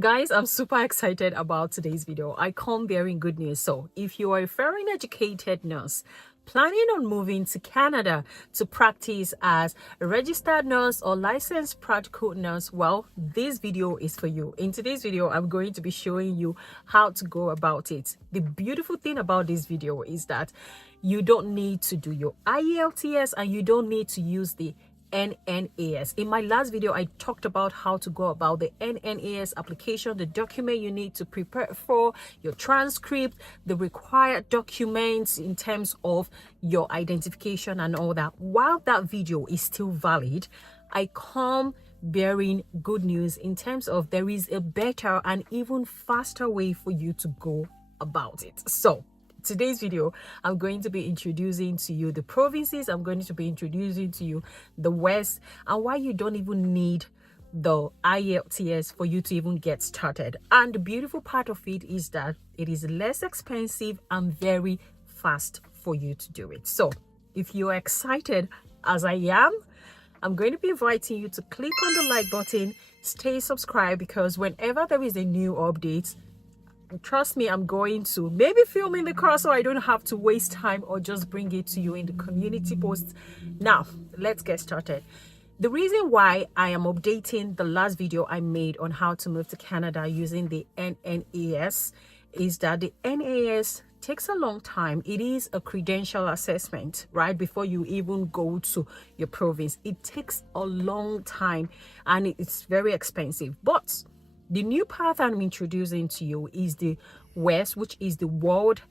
Guys, I'm super excited about today's video. I come bearing good news. So if you are a foreign educated nurse planning on moving to Canada to practice as a registered nurse or licensed practical nurse, well, this video is for you. In today's video, I'm going to be showing you how to go about it. The beautiful thing about this video is that you don't need to do your IELTS and you don't need to use the NNAS. In my last video, I talked about how to go about the NNAS application, the document you need to prepare for, your transcript, the required documents in terms of your identification and all that. While that video is still valid, I come bearing good news in terms of there is a better and even faster way for you to go about it. So today's video, I'm going to be introducing to you the provinces. I'm going to be introducing to you the WES and why you don't even need the IELTS for you to even get started. And the beautiful part of it is that it is less expensive and very fast for you to do it. So if you're excited as I am, I'm going to be inviting you to click on the like button, stay subscribed, because whenever there is a new update, trust me, I'm going to maybe film in the car so I don't have to waste time, or just bring it to you in the community posts. Now let's get started. The reason why I am updating the last video I made on how to move to Canada using the NNAS is that the NNAS takes a long time. It is a credential assessment right before you even go to your province. It takes a long time and it's very expensive. But the new path I'm introducing to you is the WES, which is the World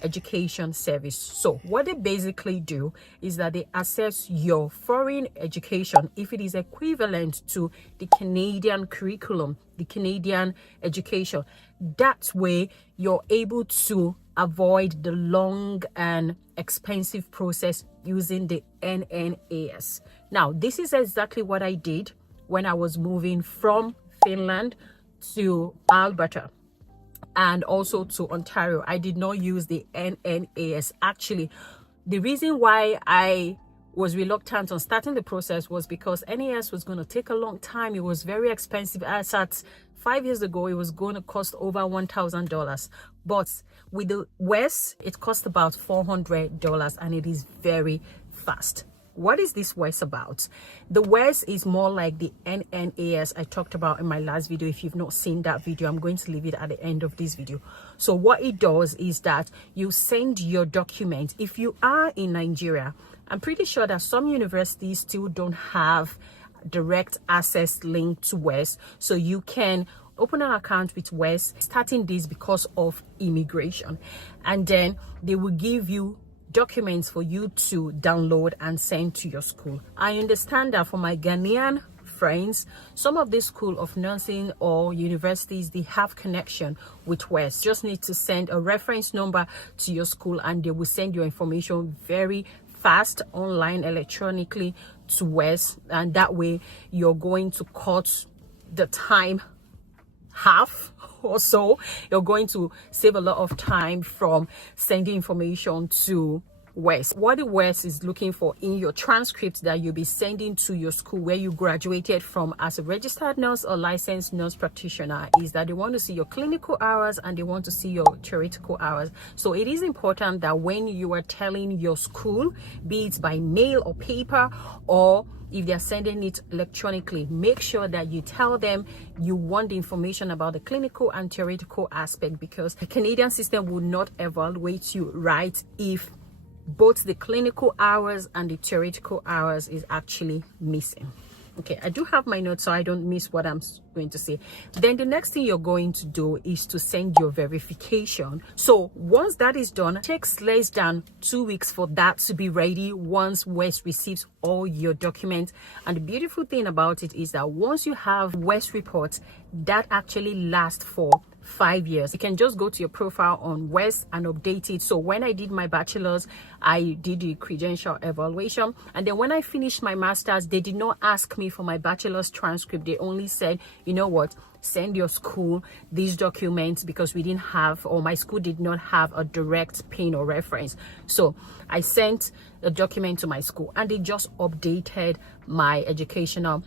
Education Service. So what they basically do is that they assess your foreign education if it is equivalent to the Canadian curriculum, the Canadian education. That way you're able to avoid the long and expensive process using the NNAS. Now, this is exactly what I did when I was moving from Finland to Alberta and also to Ontario. I did not use the NNAS. Actually, the reason why I was reluctant on starting the process was because NAS was going to take a long time. It was very expensive. As at 5 years ago, it was going to cost over $1,000. But with the WES, it cost about $400 and it is very fast. What is this WES about? The WES is more like the NNAS I talked about in my last video. If you've not seen that video, I'm going to leave it at the end of this video. So what it does is that you send your document. If you are in Nigeria, I'm pretty sure that some universities still don't have direct access link to WES. So you can open an account with WES, starting this because of immigration. And then they will give you documents for you to download and send to your school. I understand that for my Ghanaian friends, some of the school of nursing or universities, they have connection with WES. Just need to send a reference number to your school and they will send your information very fast online electronically to WES, and that way you're going to cut the time half or so. You're going to save a lot of time from sending information to WES. What the WES is looking for in your transcript that you'll be sending to your school where you graduated from as a registered nurse or licensed nurse practitioner is that they want to see your clinical hours and they want to see your theoretical hours. So it is important that when you are telling your school, be it by mail or paper, or if they're sending it electronically, make sure that you tell them you want the information about the clinical and theoretical aspect, because the Canadian system will not evaluate you right if both the clinical hours and the theoretical hours is actually missing. Okay, I do have my notes so I don't miss what I'm going to say. Then the next thing you're going to do is to send your verification. So once that is done, it takes less than 2 weeks for that to be ready once WES receives all your documents. And the beautiful thing about it is that once you have WES reports, that actually lasts for 5 years. You can just go to your profile on WES and update it. So when I did my bachelor's, I did the credential evaluation, and then when I finished my master's, they did not ask me for my bachelor's transcript. They only said, you know what, send your school these documents, because we didn't have, or my school did not have, a direct pin or reference. So I sent a document to my school and they just updated my educational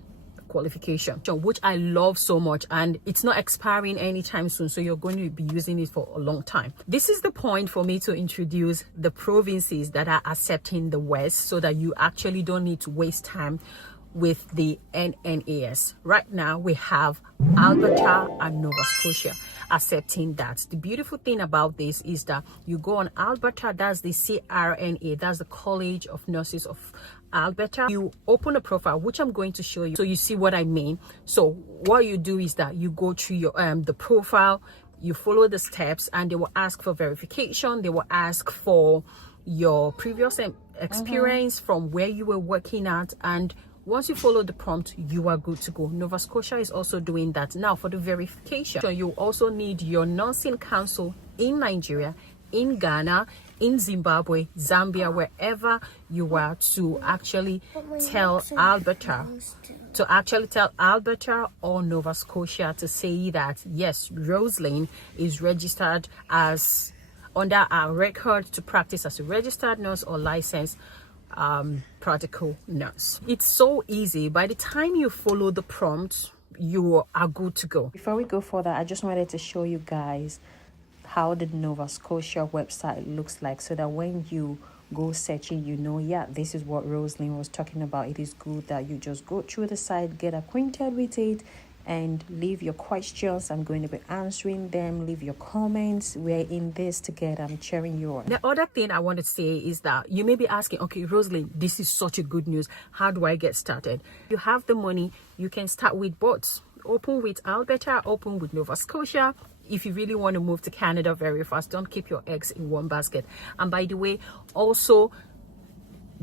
qualification, which I love so much, and it's not expiring anytime soon, so you're going to be using it for a long time. This is the point for me to introduce the provinces that are accepting the WES, so that you actually don't need to waste time with the NNAS. Right now we have Alberta and Nova Scotia accepting that. The beautiful thing about this is that you go on Alberta, that's the CRNA, that's the College of Nurses of Alberta. You open a profile, which I'm going to show you so you see what I mean. So what you do is that you go through your the profile, you follow the steps, and they will ask for verification. They will ask for your previous experience from where you were working at, and once you follow the prompt, you are good to go. Nova Scotia is also doing that. Now for the verification, you also need your nursing council in Nigeria, in Ghana, in Zimbabwe, Zambia, wherever you are, to actually tell Alberta, or Nova Scotia to say that yes, Rosalind is registered as under our record to practice as a registered nurse or licensed practical nurse. It's so easy. By the time you follow the prompt, you are good to go. Before we go further, I just wanted to show you guys how the Nova Scotia website looks like, so that when you go searching, you know, yeah, this is what Rosalind was talking about. It is good that you just go through the site, get acquainted with it, and leave your questions. I'm going to be answering them. Leave your comments. We're in this together. I'm cheering you on. The other thing I want to say is that you may be asking, okay, Rosalind, this is such a good news. How do I get started? You have the money. You can start with both. Open with Alberta, open with Nova Scotia. If you really want to move to Canada very fast, don't keep your eggs in one basket. And by the way, also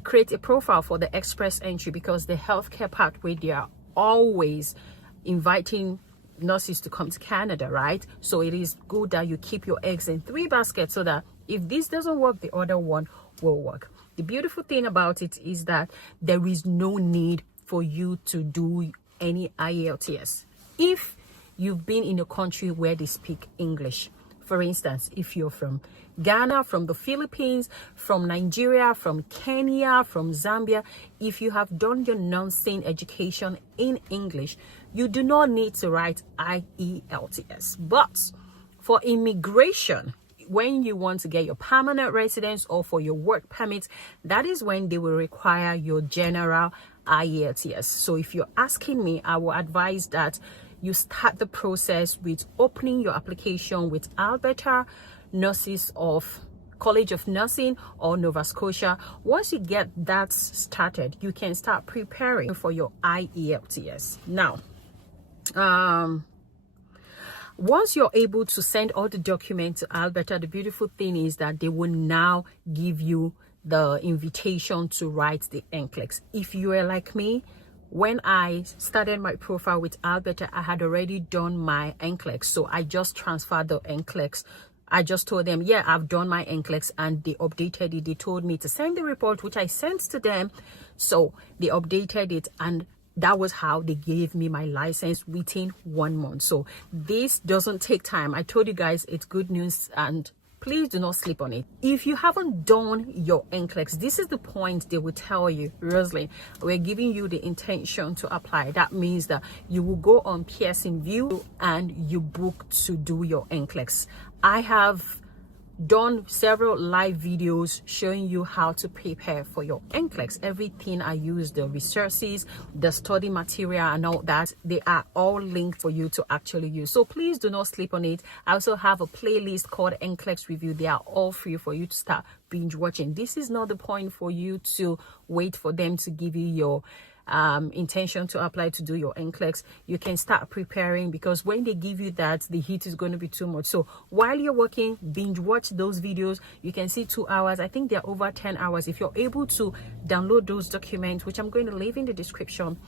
create a profile for the express entry, because the healthcare pathway, they are always inviting nurses to come to Canada, right? So it is good that you keep your eggs in 3 baskets, so that if this doesn't work, the other one will work. The beautiful thing about it is that there is no need for you to do any IELTS if you've been in a country where they speak English. For instance, if you're from Ghana, from the Philippines, from Nigeria, from Kenya, from Zambia, if you have done your nursing education in English, you do not need to write IELTS. But for immigration, when you want to get your permanent residence or for your work permit, that is when they will require your general IELTS. So if you're asking me, I will advise that you start the process with opening your application with Alberta Nurses of College of Nursing or Nova Scotia. Once you get that started, you can start preparing for your IELTS. Now, once you're able to send all the documents to Alberta, the beautiful thing is that they will now give you the invitation to write the NCLEX. If you are like me, when I started my profile with Alberta, I had already done my NCLEX, so I just transferred the NCLEX. I just told them, yeah, I've done my NCLEX, and they updated it. They told me to send the report, which I sent to them. So they updated it, and that was how they gave me my license within 1 month. So this doesn't take time. I told you guys it's good news, and please do not sleep on it. If you haven't done your NCLEX, this is the point they will tell you, Rosalind, we're giving you the intention to apply. That means that you will go on Pearson View and you book to do your NCLEX. I have done several live videos showing you how to prepare for your NCLEX. Everything I use, the resources, the study material and all that, they are all linked for you to actually use. So please do not sleep on it. I also have a playlist called NCLEX Review. They are all free for you to start binge watching. This is not the point for you to wait for them to give you your intention to apply to do your NCLEX. You can start preparing, because when they give you that, the heat is going to be too much. So while you're working, binge watch those videos. You can see 2 hours. I think they're over 10 hours. If you're able to download those documents, which I'm going to leave in the description,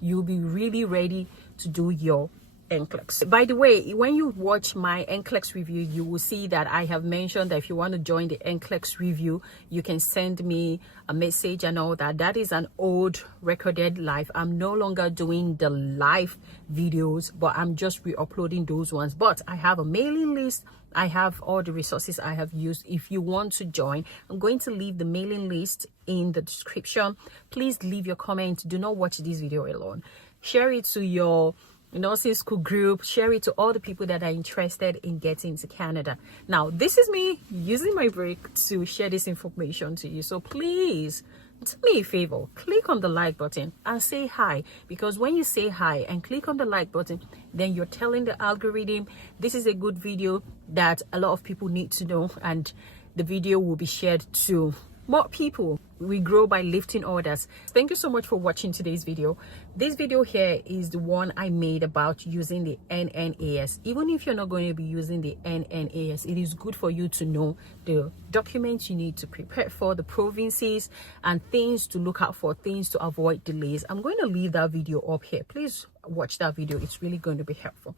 you'll be really ready to do your NCLEX. By the way, when you watch my NCLEX review, you will see that I have mentioned that if you want to join the NCLEX review, you can send me a message and all that. That is an old recorded live. I'm no longer doing the live videos, but I'm just re-uploading those ones. But I have a mailing list. I have all the resources I have used. If you want to join, I'm going to leave the mailing list in the description. Please leave your comment. Do not watch this video alone. share it to your nursing school group, share it to all the people that are interested in getting to Canada. Now, this is me using my break to share this information to you. So please do me a favor, click on the like button and say hi, because when you say hi and click on the like button, then you're telling the algorithm this is a good video that a lot of people need to know, and the video will be shared to more people. We grow by lifting others. Thank you so much for watching today's video. This video here is the one I made about using the NNAS. Even if you're not going to be using the NNAS, it is good for you to know the documents you need to prepare for, the provinces and things to look out for, things to avoid delays. I'm going to leave that video up here. Please watch that video. It's really going to be helpful.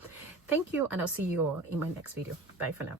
Thank you, and I'll see you all in my next video. Bye for now.